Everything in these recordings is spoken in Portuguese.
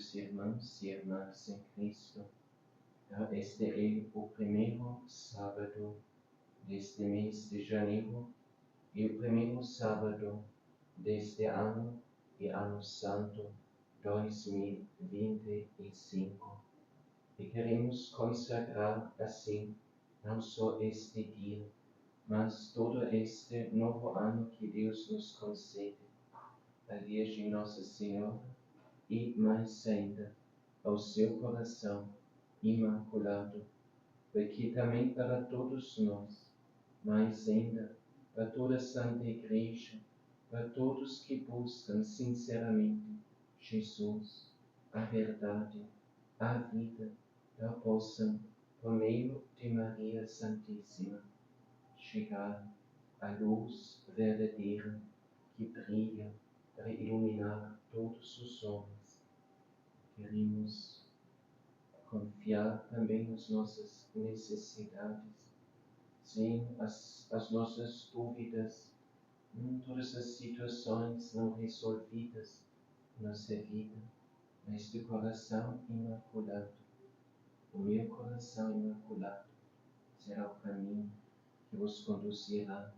queridos irmãos e irmãs em Cristo, este é o primeiro sábado deste mês de janeiro e o primeiro sábado deste ano e ano santo 2025. E queremos consagrar assim não só este dia, mas todo este novo ano que Deus nos concede, a Virgem Nossa Senhora e mais ainda ao seu coração imaculado, porque também para todos nós, mais ainda para toda a Santa Igreja, para todos que buscam sinceramente Jesus, a verdade, a vida, possam, por meio de Maria Santíssima, chegar à luz verdadeira que brilha para iluminar todos os homens. Queremos confiar também nas nossas necessidades, sim, as nossas dúvidas, todas as situações não resolvidas na nossa vida, mas de coração imaculado. O meu coração imaculado será o caminho que vos conduzirá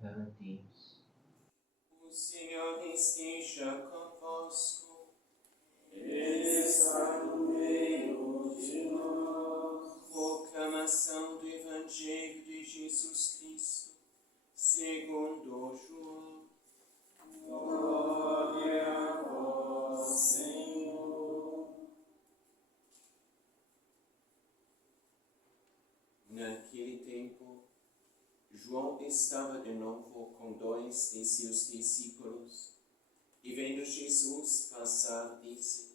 para Deus. O Senhor esteja convosco. Ele está no meio de nós. Proclamação do Evangelho de Jesus Cristo, segundo João. Glória a vós, Senhor. Naquele tempo, João estava de novo com dois de seus discípulos, e vendo Jesus passar, disse: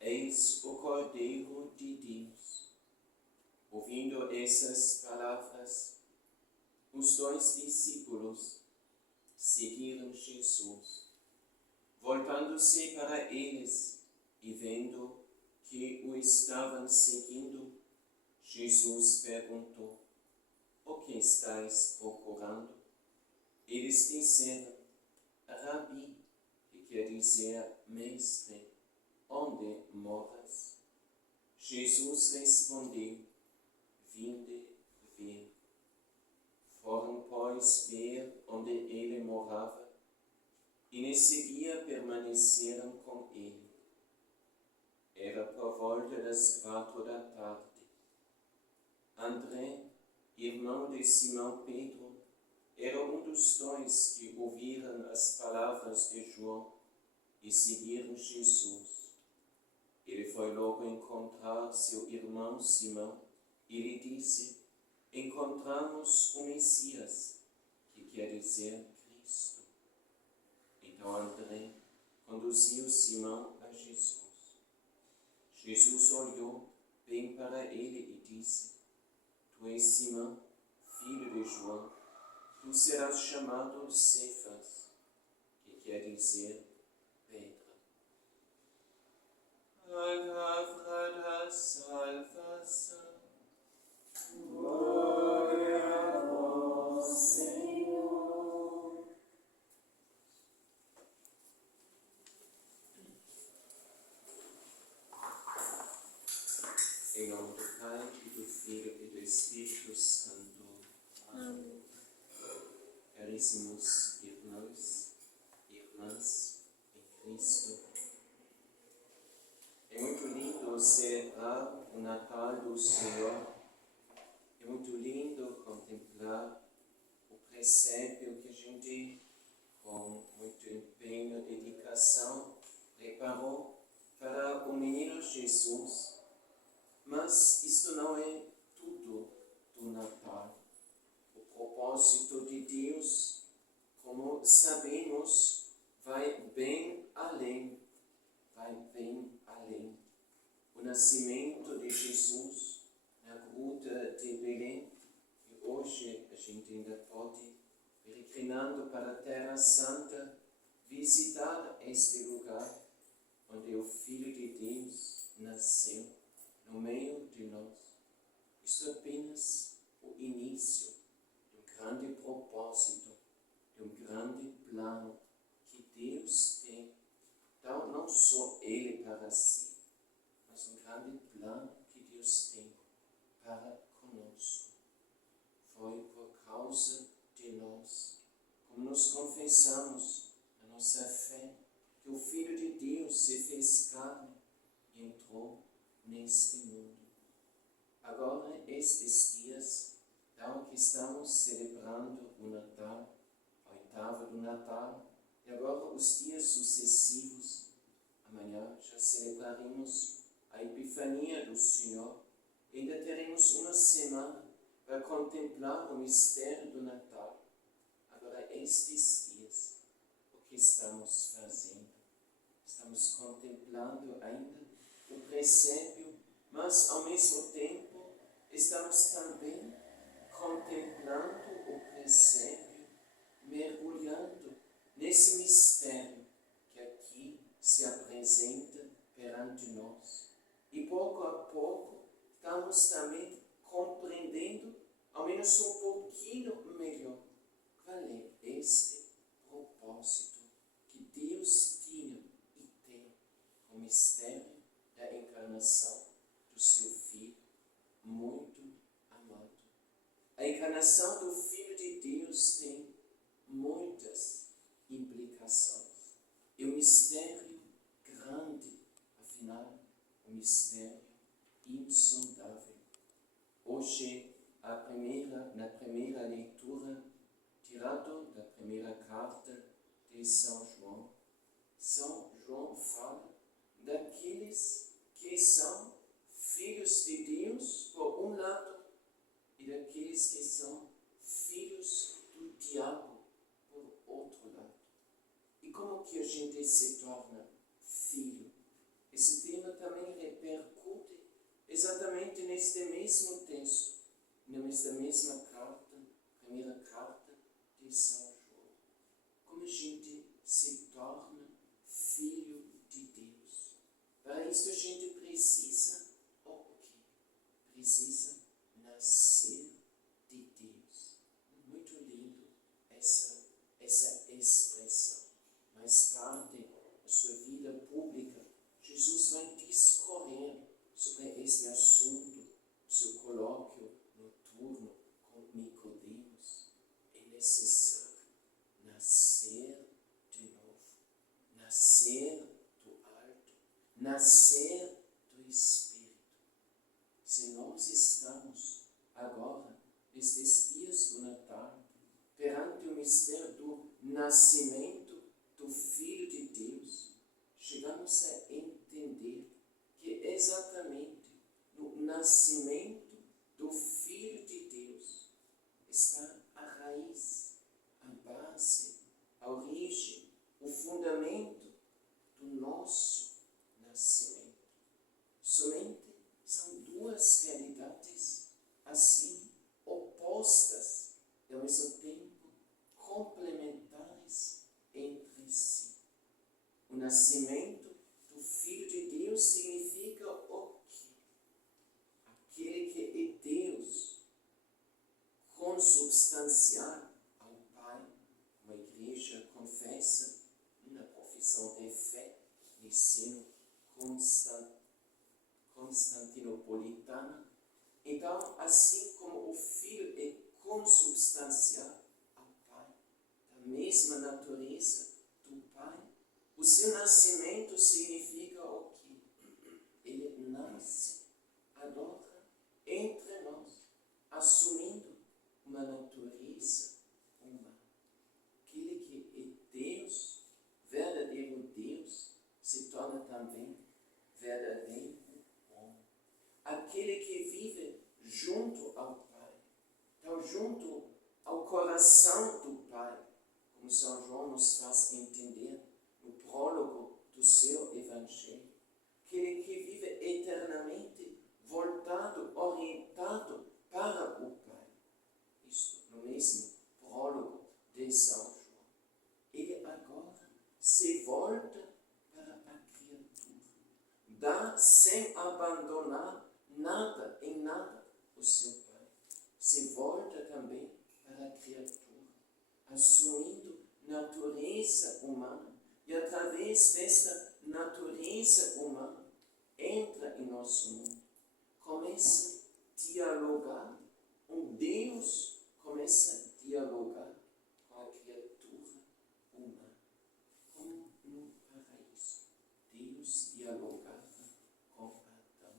Eis o Cordeiro de Deus. Ouvindo essas palavras, os dois discípulos seguiram Jesus. Voltando-se para eles e vendo que o estavam seguindo, Jesus perguntou: O que estáis procurando? Eles disseram: Rabi, que quer dizer mestre, onde moras? Jesus respondeu: Vinde ver. Foram, pois, ver onde ele morava, e nesse dia permaneceram com ele. Era por volta das 16h. André, irmão de Simão Pedro, era um dos dois que ouviram as palavras de João e seguiram Jesus. Ele foi logo encontrar seu irmão Simão e lhe disse: Encontramos o Messias, que quer dizer Cristo. Então André conduziu Simão a Jesus. Jesus olhou bem para ele e disse: Tu és Simão, filho de João, tu serás chamado Cefas, que quer dizer pedra. Palavra da salvação. Glória a vós, Senhor. Em nome do Pai, e do Filho e do Espírito Santo. Amém. Caríssimos irmãos e irmãs em Cristo, é muito lindo celebrar o Natal do Senhor. É muito lindo contemplar o presépio que a gente, com muito empenho e dedicação, preparou para o menino Jesus. Mas isto não é tudo do Natal. O propósito de Deus, como sabemos, vai bem além. O nascimento de Jesus na gruta de Belém, e hoje a gente ainda pode, peregrinando para a Terra Santa, visitar este lugar onde o Filho de Deus nasceu no meio de nós. Isto é apenas o início de um grande propósito, de um grande plano que Deus tem, então não só Ele para si, grande plano que Deus tem para conosco. Foi por causa de nós, como nos confessamos a nossa fé, que o Filho de Deus se fez carne e entrou neste mundo. Agora, estes dias, então que estamos celebrando o Natal, a oitava do Natal, e agora os dias sucessivos, amanhã já celebraremos a Epifania do Senhor, e ainda teremos uma semana para contemplar o mistério do Natal. Agora, estes dias, o que estamos fazendo? Estamos contemplando ainda o presépio, mas ao mesmo tempo estamos também contemplando o presépio, mergulhando nesse mistério que aqui se apresenta perante nós. E pouco a pouco estamos também compreendendo, ao menos um pouquinho melhor, qual é este propósito que Deus tinha e tem com o mistério da encarnação do seu Filho muito amado. A encarnação do Filho de Deus tem muitas implicações. É um mistério grande, afinal, um mistério insondável. Hoje, na primeira leitura, tirado da primeira carta de São João, São João fala daqueles que são filhos de Deus, por um lado, e daqueles que são filhos do diabo, por outro lado. E como que a gente se torna filho? Esse tema também repercute exatamente neste mesmo texto, nesta mesma carta, primeira carta de São João. Como a gente se torna filho de Deus? Para isso a gente precisa o quê? Precisa nascer de Deus. Muito lindo essa expressão. Mais tarde, na sua vida pública, Jesus vai discorrer sobre este assunto, o seu colóquio noturno com Nicodemos. É necessário nascer de novo, nascer do alto, nascer do Espírito. Se nós estamos agora, nestes dias do Natal, perante o mistério do nascimento do Filho de Deus, chegamos a entender que exatamente no nascimento do Filho de Deus está a raiz, a base, a origem, o fundamento do nosso nascimento. Somente são duas realidades assim opostas e ao mesmo tempo complementares entre si. O nascimento do Filho de Deus significa o quê? Aquele que é Deus, consubstancial ao Pai, como a Igreja confessa na profissão de fé, niceno-constantinopolitana. Então, assim como o Filho é consubstancial ao Pai, da mesma natureza do Pai, o seu nascimento significa o quê? Ele nasce agora entre nós, assumindo uma natureza humana. Aquele que é Deus, verdadeiro Deus, se torna também verdadeiro homem. Aquele que vive junto ao Pai, então junto ao coração do Pai, como São João nos faz entender no prólogo do seu Evangelho. Aquele que vive eternamente voltado, orientado para o Pai. Isso no mesmo prólogo de São João. Ele agora se volta para a criatura. Dá sem abandonar nada em nada o seu Pai. Se volta também para a criatura, assumindo natureza humana. E através desta natureza humana, entra em nosso mundo, começa a dialogar, Deus começa a dialogar com a criatura humana, como no paraíso. Deus dialogava com Adão.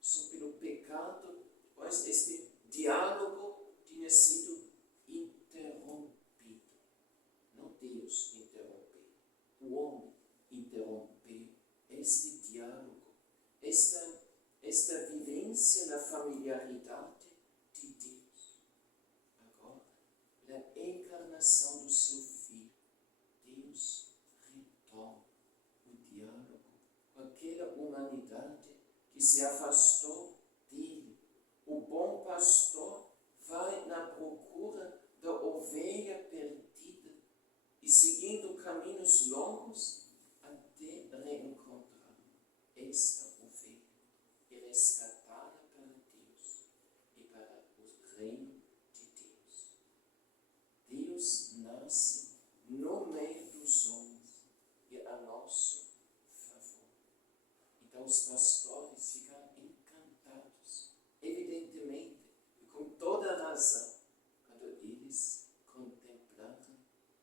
Só pelo pecado, pois este diálogo tinha sido interrompido. Não Deus interrompeu, o homem interrompeu este diálogo, esta vivência na familiaridade de Deus. Agora, na encarnação do seu Filho, Deus retoma o diálogo com aquela humanidade que se afastou dele. O bom pastor vai na procura da ovelha perdida e seguindo caminhos longos até reencontrar esta ovelha e resgatá-la para Deus e para o reino de Deus. Deus nasce no meio dos homens e a nosso favor. Então os pastores ficam encantados, evidentemente, e com toda razão, quando eles contemplaram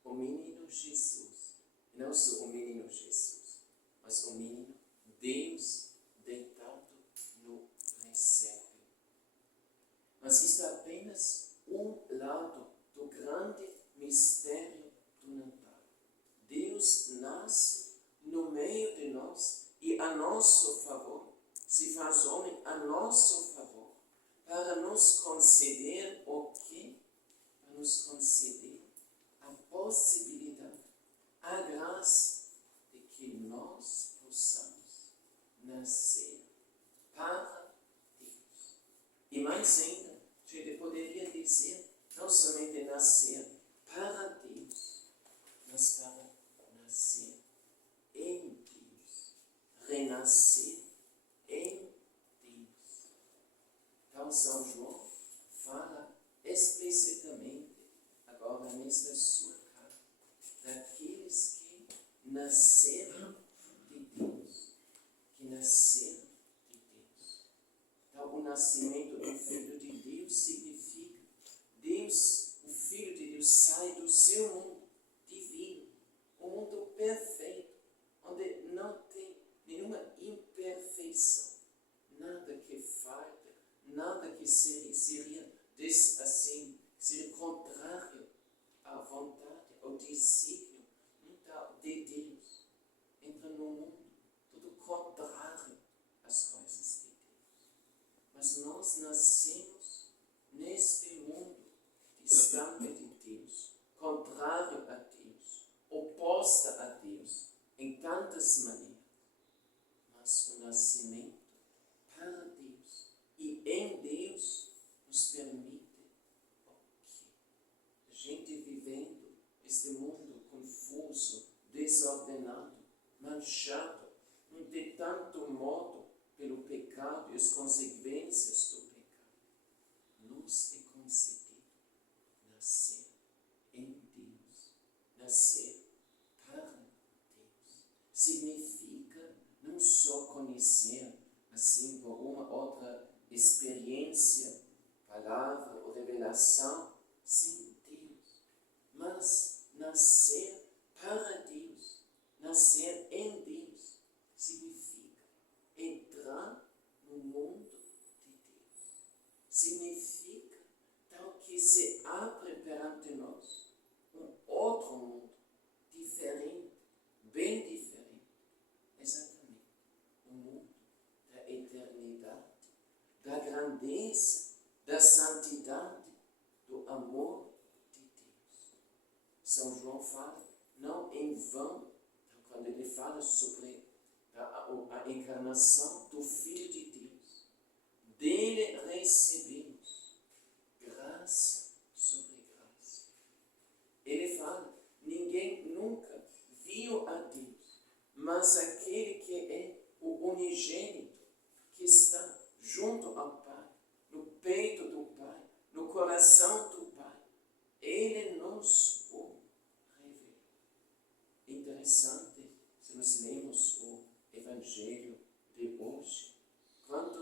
o menino Jesus. E não só o menino Jesus, mas o menino Deus deitado no presépio. Mas isto é apenas um lado do grande mistério do Natal. Deus nasce no meio de nós e a nosso favor, se faz homem a nosso favor, para nos conceder o quê? Para nos conceder a possibilidade, a graça de que nós possamos nascer para Deus. E mais ainda, a gente poderia dizer, não somente nascer para Deus, mas para nascer em Deus, renascer em Deus. Então São João fala explicitamente, agora nesta sua carta, daqueles que nasceram de Deus, que nasceram de Deus. Então o nascimento do Filho de Deus significa Deus, o Filho de Deus, sai do seu mundo divino, um mundo perfeito, onde não tem nenhuma imperfeição, nada que falta, nada que seria contrário à vontade, ao desígnio de Deus. Entra no mundo tudo contrário às coisas de Deus. Mas nós nascemos neste mundo distante de Deus, contrário a Deus, oposta a Deus, em tantas maneiras. Mas o nascimento para Deus e em Deus nos permite a gente vivendo este mundo confuso, desordenado, manchado, de tanto modo pelo pecado e as consequências do pecado, nos é concedido nascer em Deus, nascer para Deus. Significa não só conhecer, assim, por uma outra experiência, palavra ou revelação, sem Deus, mas nascer para Deus, nascer em Deus, significa entrar no mundo de Deus. Significa tal que se abre perante nós um outro mundo, diferente, bem diferente, exatamente o mundo da eternidade, da grandeza, da santidade, do amor de Deus. São João fala, não em vão, quando ele fala sobre a encarnação do Filho de Deus, dele recebemos graça sobre graça. Ele fala, ninguém nunca viu a Deus, mas aquele que é o unigênito, que está junto ao Pai, no peito do Pai, no coração do Pai, ele nos o revelou. Interessante, se nós lemos o Evangelho de hoje, quanto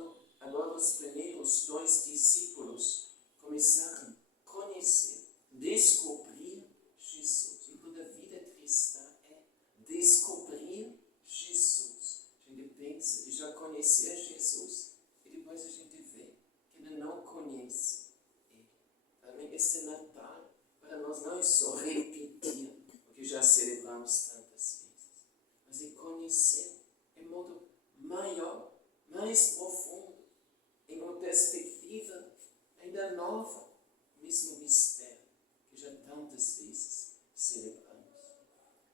os dois discípulos começaram a conhecer, descobrir Jesus. E toda a vida cristã é descobrir Jesus. A gente pensa de já conhecer Jesus e depois a gente vê que ainda não conhece Ele. Também esse Natal, para nós não é só repetir o que já celebramos tantas vezes, mas é conhecer em modo maior, mais profundo, em uma perspectiva ainda nova, o mesmo mistério que já tantas vezes celebramos.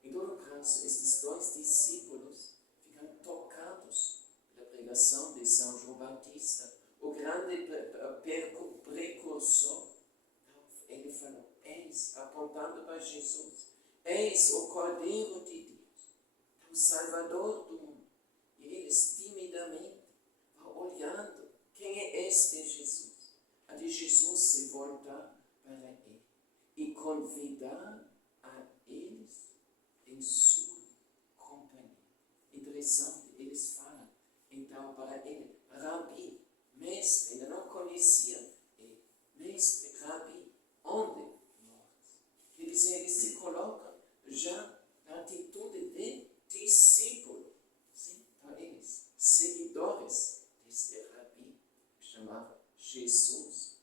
Em todo caso, estes dois discípulos ficam tocados pela pregação de São João Batista, o grande precursor. Ele falou: eis, apontando para Jesus, eis o Cordeiro de Deus, o Salvador do mundo. E eles timidamente vão olhando quem é este Jesus, a de Jesus se voltar para ele e convidar a eles em sua companhia. Interessante, eles falam então para ele: Rabi, mestre, ainda não conhecia ele, mestre, Rabi, onde moras? Quer dizer, eles se colocam já na atitude de discípulo, sim, para eles, seguidores deste Rabi, que chamava Jesus.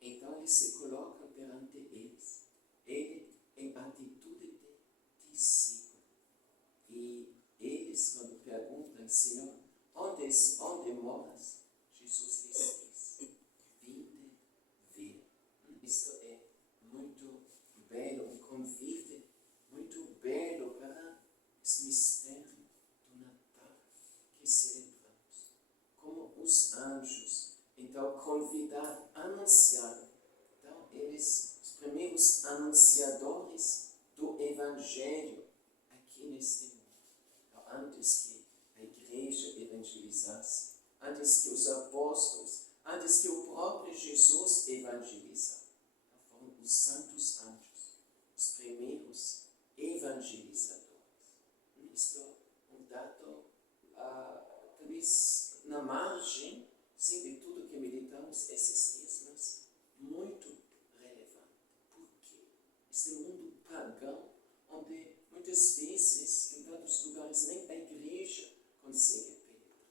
Então eles se colocam perante eles, ele em atitude de discípulo. E eles, quando perguntam: Senhor, onde moras? Jesus lhes diz: vinde ver. Isto é muito belo, um convite muito belo para esse mistério do Natal que celebramos. Como os anjos, então, convidaram, anunciaram. Então, eles, os primeiros anunciadores do Evangelho aqui neste mundo. Então, antes que a igreja evangelizasse, antes que os apóstolos, antes que o próprio Jesus evangelizasse. Então, foram os santos anjos, os primeiros evangelizadores. Isto é um dado, talvez na margem, sim, de tudo que meditamos esses dias, mas muito relevante. Por quê? Este mundo pagão, onde muitas vezes, em tantos lugares, nem a igreja consegue penetrar.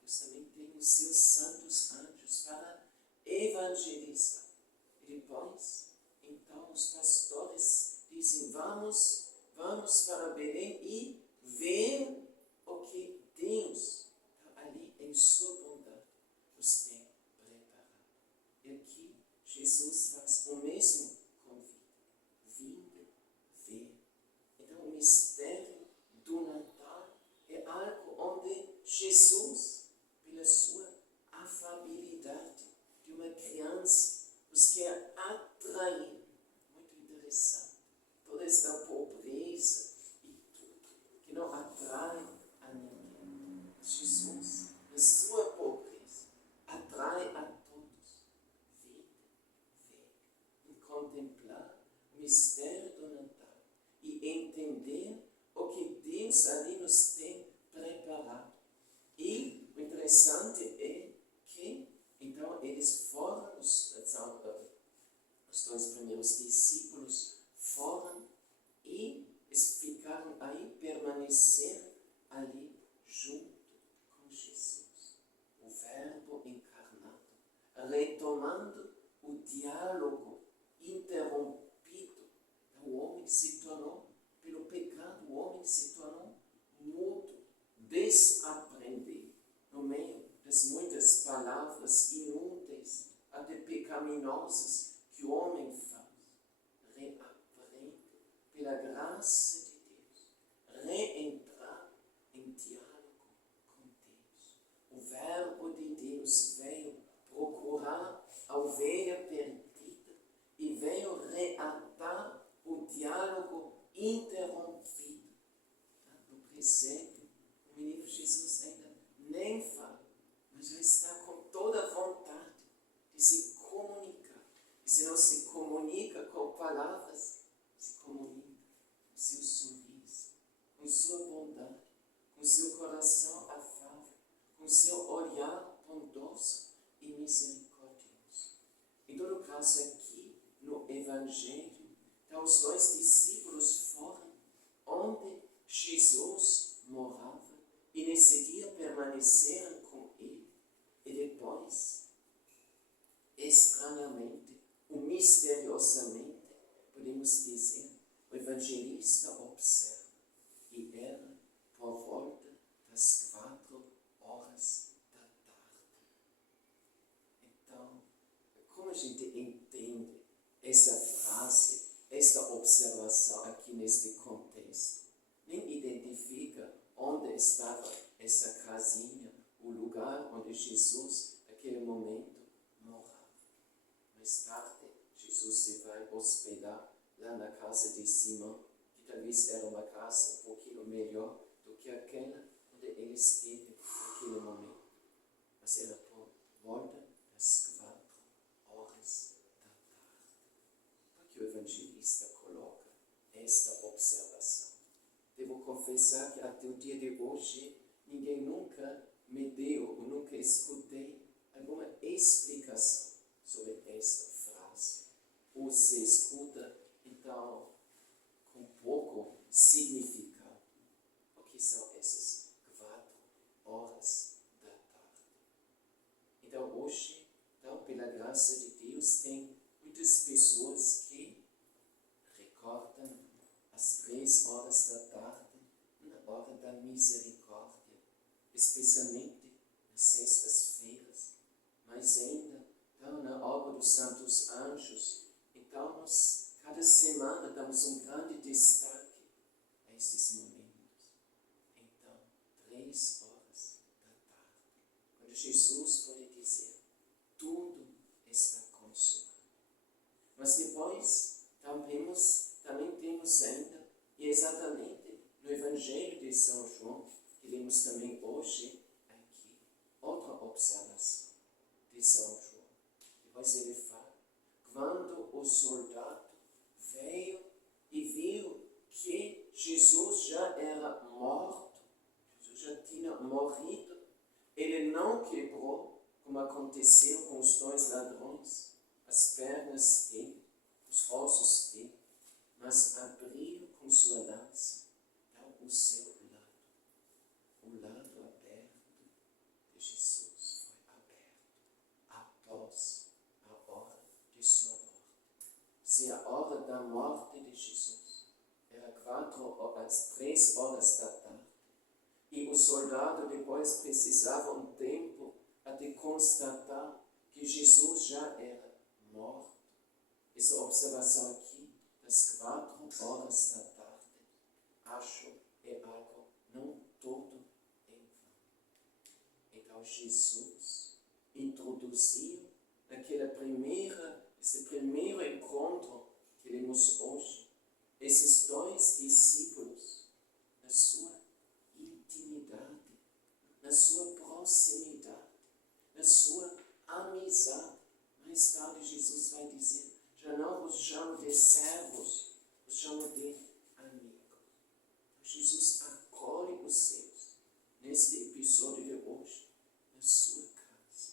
Deus também tem os seus santos anjos para evangelizar. E depois, então, os pastores dizem: vamos para Belém e ver o que Deus ali em sua bondade nos tem preparado. E aqui Jesus faz o mesmo convite: vinde ver. Então o mistério do Natal é algo onde Jesus, pela sua afabilidade de uma criança, nos quer atrair. Muito interessante. Toda esta pobreza e tudo que não atrai a ninguém. Jesus, na sua pobreza, atrai a todos. Vinde ver e contemplar o mistério do Natal e entender o que Deus ali nos tem preparado. E o interessante é que, então, eles foram, os dois primeiros discípulos foram e eles ficaram aí, permaneceram ali junto com Jesus, o Verbo encarnado, retomando o diálogo interrompido. O homem se tornou, pelo pecado, o homem se tornou mudo, desaprender, no meio das muitas palavras inúteis, até pecaminosas, que o homem faz. Reaprende, pela graça de Deus, reentrar em diálogo com Deus. O Verbo de Deus veio procurar a ovelha perdida e veio reatar o diálogo interrompido. No presépio, o menino Jesus ainda nem fala, mas já está com toda a vontade de se comunicar. E se não se comunica com palavras, se comunica com seu sorriso, com sua bondade, com seu coração afável, com seu olhar bondoso, mas aqui no Evangelho, então os dois discípulos foram onde Jesus morava e nesse dia permaneceram com ele. E depois, estranhamente, ou misteriosamente, podemos dizer, o evangelista observa, e era por volta das 4 horas da tarde. Então, como a gente entende essa frase, esta observação aqui neste contexto? Nem identifica onde estava essa casinha, o lugar onde Jesus, naquele momento, morava. Mais tarde, Jesus se vai hospedar lá na casa de Simão, que talvez era uma casa um pouquinho melhor do que aquela onde ele esteve naquele momento. Mas era por volta das 4 horas da tarde. Porque o evangelista coloca esta observação. Devo confessar que até o dia de hoje, ninguém nunca me deu ou nunca escutei alguma explicação sobre esta frase. Ou se escuta, então, com pouco significado. O que são essas 4 horas da tarde? Então, hoje, então, pela graça de Deus, tem muitas pessoas que recordam às 3 horas da tarde, na hora da misericórdia, especialmente nas sextas-feiras, mas ainda então, na hora dos santos anjos. Então, nós, cada semana, damos um grande destaque a esses momentos. Então, 3 horas da tarde, quando Jesus pode dizer, tudo está consumado. Mas depois, também temos ainda, e exatamente no Evangelho de São João, que lemos também hoje aqui, outra observação de São João. Depois ele fala, quando o soldado veio e viu que Jesus já era morto, Jesus já tinha morrido, ele não quebrou, como aconteceu com os 2 ladrões, as pernas dele, os ossos dele, mas abriu com sua lança o seu lado. O lado aberto de Jesus foi aberto após a hora de sua morte. Se a hora da morte de Jesus era 3 horas da tarde, e o soldado depois precisava um tempo até constatar que Jesus já era morto, essa observação aqui das 4 horas da tarde, acho é algo não todo em vão. Então Jesus introduziu esse primeiro encontro que lemos hoje, esses 2 discípulos na sua intimidade, na sua proximidade, na sua amizade. Mais tarde Jesus vai dizer, já não vos chamo de servos, vos chamo de amigos. Jesus acolhe os seus, neste episódio de hoje, na sua casa.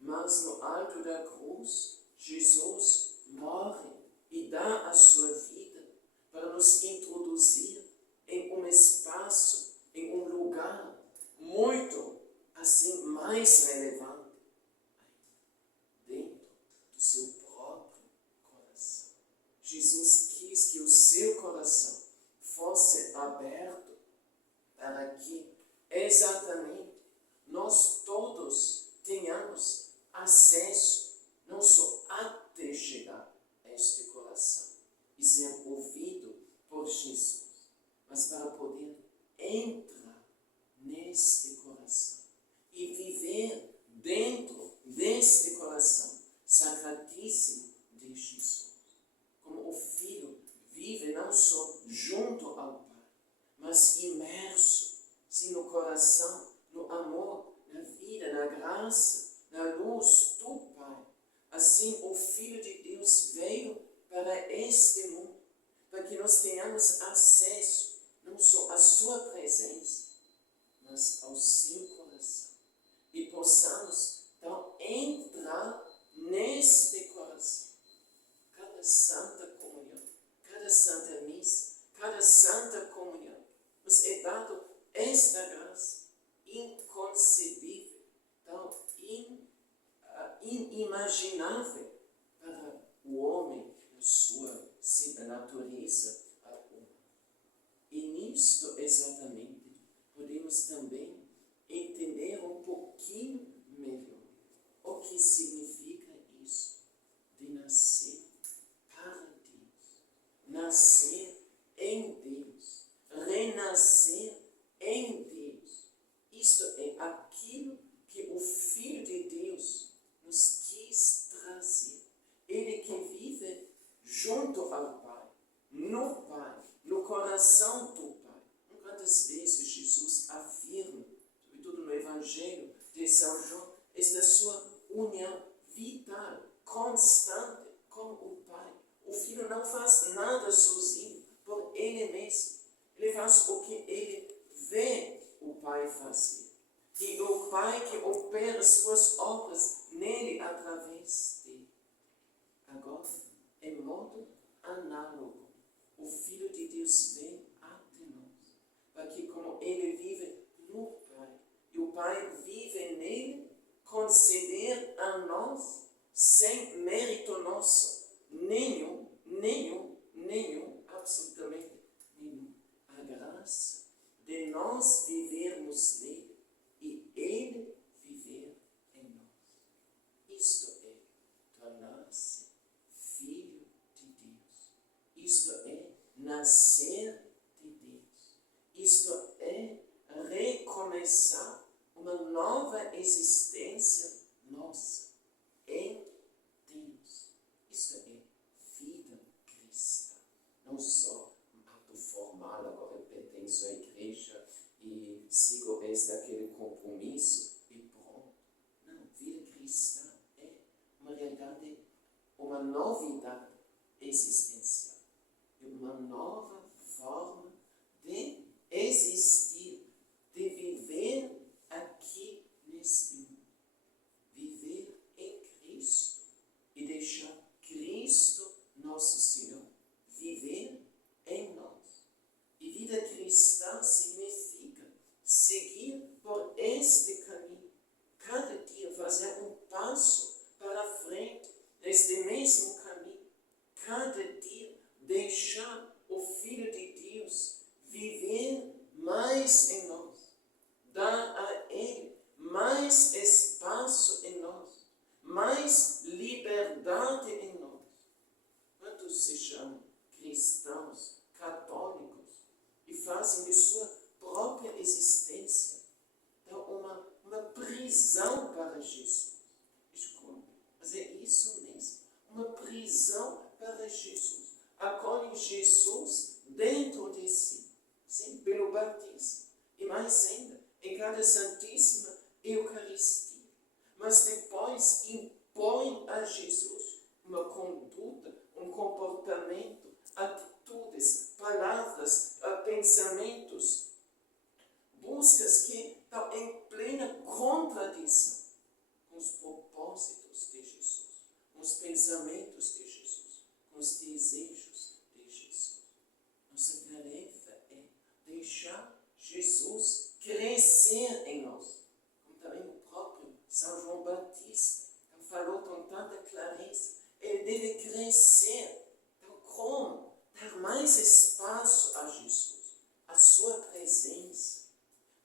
Mas no alto da cruz, Jesus morre e dá a sua vida para nos introduzir em um espaço, em um lugar muito, assim, mais relevante, dentro do seu próprio coração. Jesus quis que o seu coração fosse aberto para que exatamente nós todos tenhamos acesso, não só até chegar a este coração e ser ouvido por Jesus, mas para poder entrar neste coração e viver dentro deste coração sacratíssimo de Jesus. Como o Filho vive não só junto ao Pai, mas imerso, sim, no coração, no amor, na vida, na graça, na luz do Pai. Assim, o Filho de Deus veio para este mundo, para que nós tenhamos acesso, não só à sua presença, mas ao seu coração. E possamos, então, entrar neste coração Santa Comunhão, nos é dado esta graça inconcebível, tão inimaginável para o homem na sua natureza humana. E nisto exatamente podemos também entender um pouquinho melhor o que significa isso de nascer para Deus, nascer em Deus, renascer em Deus. Isto é aquilo que o Filho de Deus nos quis trazer. Ele que vive junto ao Pai, no coração do Pai. Quantas vezes Jesus afirma, sobretudo no Evangelho de São João, esta sua união vital, constante com o Pai. O Filho não faz nada sozinho, por ele mesmo. Ele faz o que ele vê o Pai fazer. E o Pai que opera suas obras nele através dele. Agora, em modo análogo, o Filho de Deus vem até nós, para que como ele vive no Pai, e o Pai vive nele, conceder a nós, sem mérito nosso, nenhum, absolutamente nenhum, a graça de nós vivermos nele e ele viver em nós. Isto é tornar-se filho de Deus. Isto é nascer de Deus. Isto é recomeçar uma nova existência nossa em Deus. Isto é vida cristã. Não só um ato formal, agora pertenço à igreja e sigo aquele compromisso e pronto. Não, vida cristã é uma realidade, uma novidade existencial, uma nova forma de existir, de viver aqui neste mundo. Viver em Cristo e deixar Cristo, nosso Senhor, viver em nós. E vida cristã significa seguir por este caminho, cada dia fazer um passo para a frente neste mesmo caminho, cada dia deixar o Filho de Deus viver mais em nós, dar a Ele mais espaço em nós, mais liberdade em nós. Quantos se chamam cristãos, católicos, e fazem de sua própria existência então uma prisão para Jesus? Desculpe, mas é isso mesmo, uma prisão para Jesus. Acolhem Jesus dentro de si, sim, pelo batismo, e mais ainda, em cada Santíssima Eucaristia. Mas depois impõem a Jesus uma conduta, um comportamento, atitudes, palavras, pensamentos, buscas que estão em plena contradição com os propósitos de Jesus, com os pensamentos de Jesus, com os desejos de Jesus. Nossa tarefa é deixar Jesus crescer em nós, como também o próprio São João Batista falou com tanta clareza. Ele deve crescer. Então, como dar mais espaço a Jesus, a sua presença,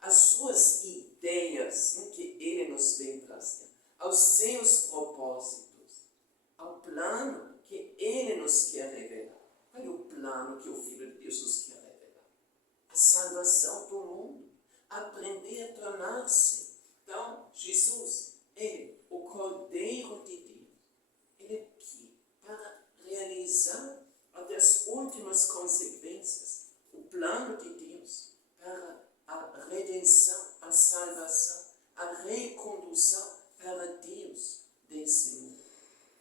as suas ideias que ele nos vem trazer, aos seus propósitos, ao plano que ele nos quer revelar. Qual é o plano que o Filho de Deus nos quer revelar? A salvação do mundo, aprender a tornar-se. Então, Jesus, ele, o Cordeiro de Deus, ele é aqui para realizar até as últimas consequências o plano de Deus para a redenção, a salvação, a recondução para Deus desse mundo.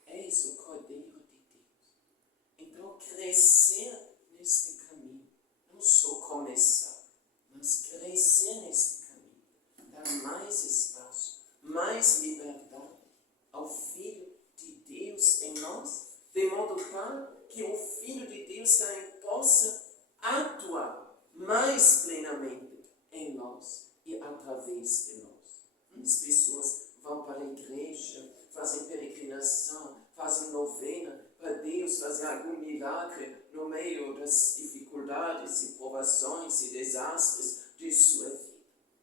Eis o Cordeiro de Deus. Então, crescer neste caminho, não só começar, mas crescer neste caminho, dar mais espaço, mais liberdade ao Filho de Deus em nós, de modo tal que o Filho de Deus também possa atuar através de nós. As pessoas vão para a igreja, fazem peregrinação, fazem novena para Deus fazer algum milagre no meio das dificuldades e provações e desastres de sua vida.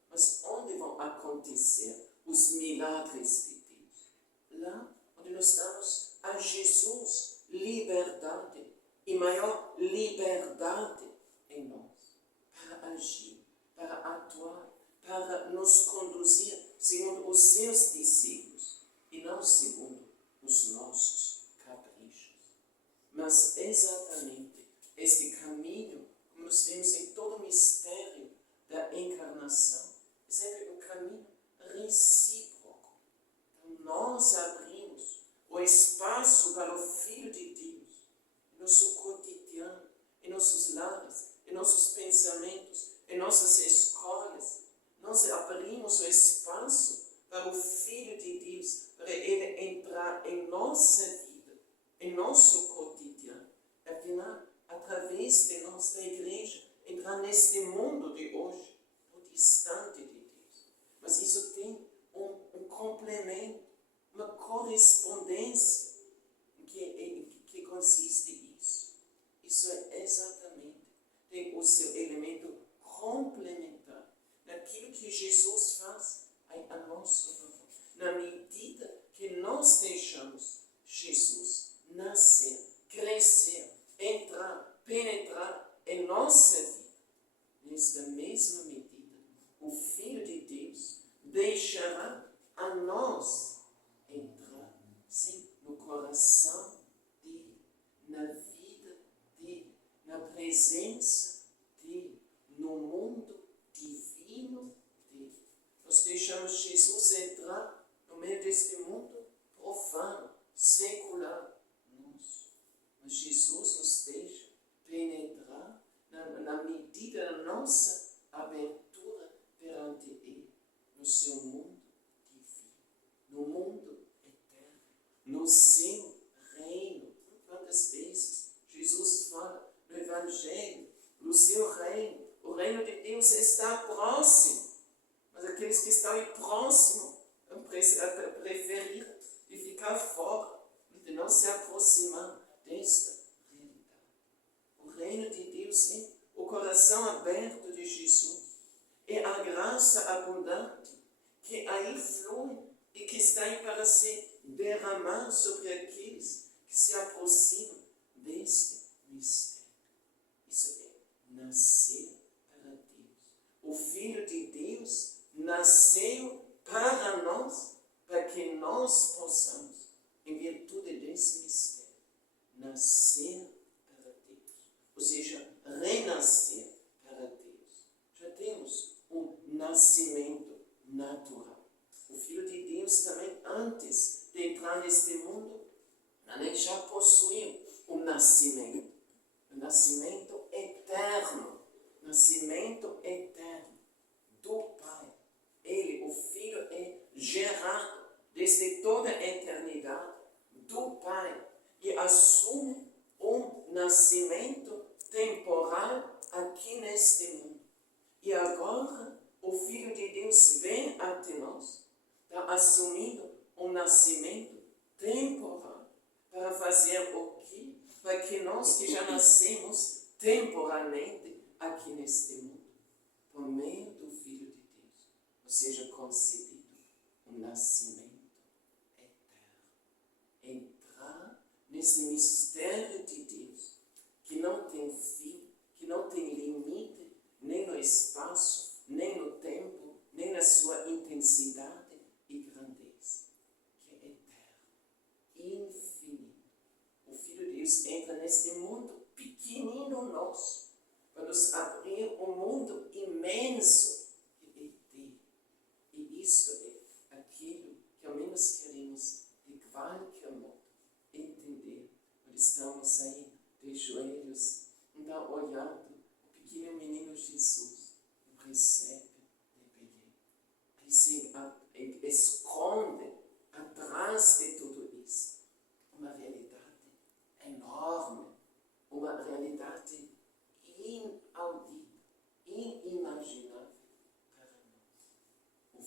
Mas onde vão acontecer os milagres de Deus? Lá onde nós damos a Jesus liberdade e maior liberdade em nós, para agir, para atuar, para nos conduzir segundo os seus discípulos e não segundo os nossos caprichos. Mas exatamente este caminho, como nós vemos em todo o mistério da encarnação, é sempre um caminho recíproco. Então nós abrimos o espaço para o Filho de Deus em nosso cotidiano, em nossos lares, em nossos pensamentos, em nossas escolhas. Nós abrimos o espaço para o Filho de Deus, para Ele entrar em nossa vida, em nosso cotidiano. Afinal, através de nós, da igreja, entrar neste mundo de hoje, tão distante de Deus. Mas isso tem um complemento, uma correspondência que consiste isso. Isso é exatamente, tem o seu elemento complementar naquilo que Jesus faz a nosso favor. Na medida que nós deixamos Jesus nascer, crescer, entrar, penetrar em nossa vida, nesta mesma medida, o Filho de Deus deixará a nós entrar, sim, no coração dele, na vida dele, na presença dele, no mundo divino dele. Nós deixamos Jesus entrar no meio deste mundo profano, secular nosso. Mas Jesus nos deixa penetrar na medida da nossa abertura perante Ele, no seu mundo divino, no mundo eterno, no seu reino. Quantas vezes Jesus fala no Evangelho, no seu reino, o reino de Deus está próximo, mas aqueles que estão aí próximo preferiram de ficar fora, de não se aproximar desta realidade. O reino de Deus é o coração aberto de Jesus, é a graça abundante que aí flui e que está aí para se derramar sobre aqueles que se aproximam deste mistério. Isso é nascer para Deus. O Filho de Deus nasceu para nós, para que nós possamos, em virtude desse mistério, nascer para Deus. Ou seja, renascer para Deus. Já temos um nascimento natural. O Filho de Deus também, antes de entrar neste mundo, ele já possuiu um nascimento eterno, nascimento eterno do Pai. Ele, o Filho, é gerado desde toda a eternidade do Pai e assume um nascimento temporal aqui neste mundo. E agora o Filho de Deus vem até nós, está assumindo um nascimento temporal para fazer o quê? Para que nós que já nascemos temporalmente aqui neste mundo, por meio do Filho de Deus, ou seja, concedido um nascimento eterno. Entrar nesse mistério de Deus, que não tem fim, que não tem limite, nem no espaço, nem no tempo, nem na sua intensidade e grandeza, que é eterno, infinito. O Filho de Deus entra neste mundo pequenino nosso, para nos abrir um mundo imenso que é dele. E isso é aquilo que ao menos queremos, de qualquer modo, entender. Quando estamos aí de joelhos, então olhando o pequeno menino Jesus, no presépio de Belém. Ele se esconde atrás de tudo isso uma realidade enorme, uma realidade inaudita, inimaginável para nós.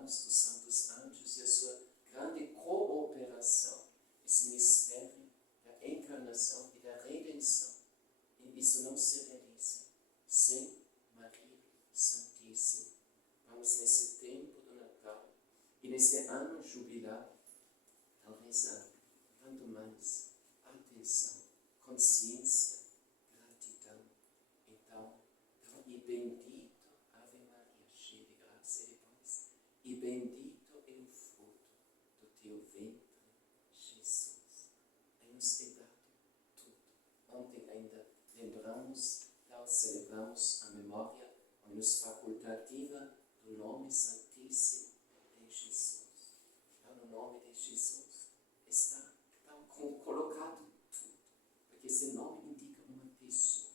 lembramos dos santos anjos e a sua grande cooperação, esse mistério da encarnação e da redenção. E isso não se realiza sem Maria Santíssima. Vamos nesse tempo do Natal e nesse ano jubilar, ao rezar, quanto mais atenção, consciência, gratidão. Então, e bendito, Ave Maria, cheia de graça e de paz, e bendito é o fruto do teu ventre, Jesus. Aí nos é dado tudo. Ontem ainda celebramos a memória menos facultativa do nome santíssimo de Jesus. Então, no nome de Jesus está colocado tudo, porque esse nome indica uma pessoa,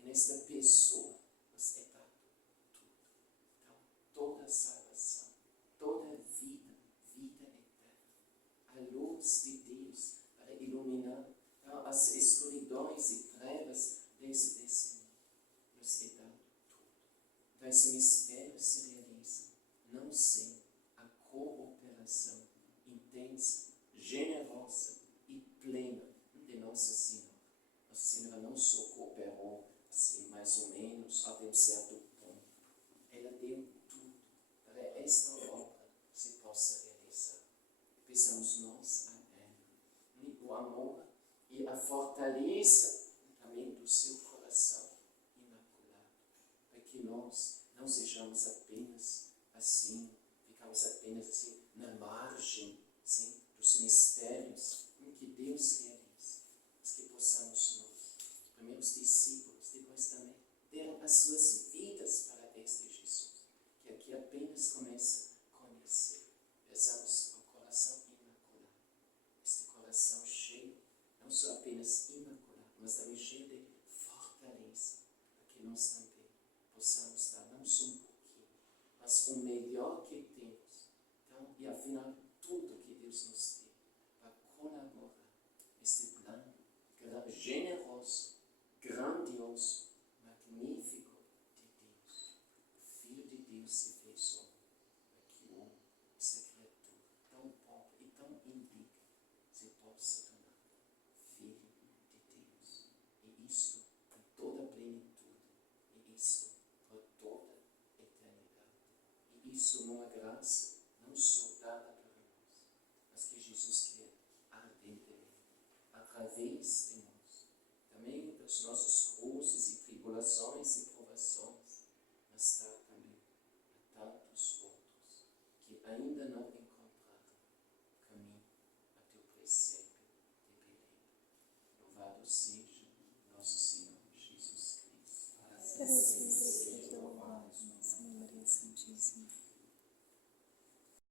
e nesta pessoa nos é dado tudo. Então, toda a salvação, toda a vida eterna, a luz de Deus para iluminar as escuridões e trevas desse mundo, nos é dado tudo. Então, esse mistério se realiza não sem a cooperação intensa, generosa e plena de Nossa Senhora. Nossa Senhora não só cooperou assim, mais ou menos, até um certo ponto. Ela deu tudo para esta obra se possa realizar. Pensamos nós a ela. E o amor e a fortaleza também do seu coração imaculado. Para que nós não sejamos apenas assim, ficamos apenas assim na margem, sim, dos mistérios que Deus realiza, mas que possamos nós, os primeiros discípulos, depois também, deram as suas vidas para este Jesus, que aqui apenas começa a conhecer. Rezamos ao coração imaculado, este coração cheio, não só apenas imaculado, mas também cheio de fortaleza, para que nós também possamos dar não só um pouquinho, mas o melhor que temos. Então, e afinal, tudo que Deus nos deu para colaborar neste plano generoso, grandioso, magnífico de Deus. O Filho de Deus se fez homem, para que o homem, esta criatura tão pobre e tão indigna, se possa tornar Filho de Deus. E isto em toda a plenitude, e isto por toda a eternidade. E isso numa graça não só dada para nós, mas que Jesus quer ardentemente, através de nós, também das nossas cruzes e tribulações e provações, mas dá também a tantos outros que ainda não encontraram caminho a teu presépio de Belém. Louvado seja nosso Senhor Jesus Cristo. Para sempre seja louvado, Nossa Maria Santíssima.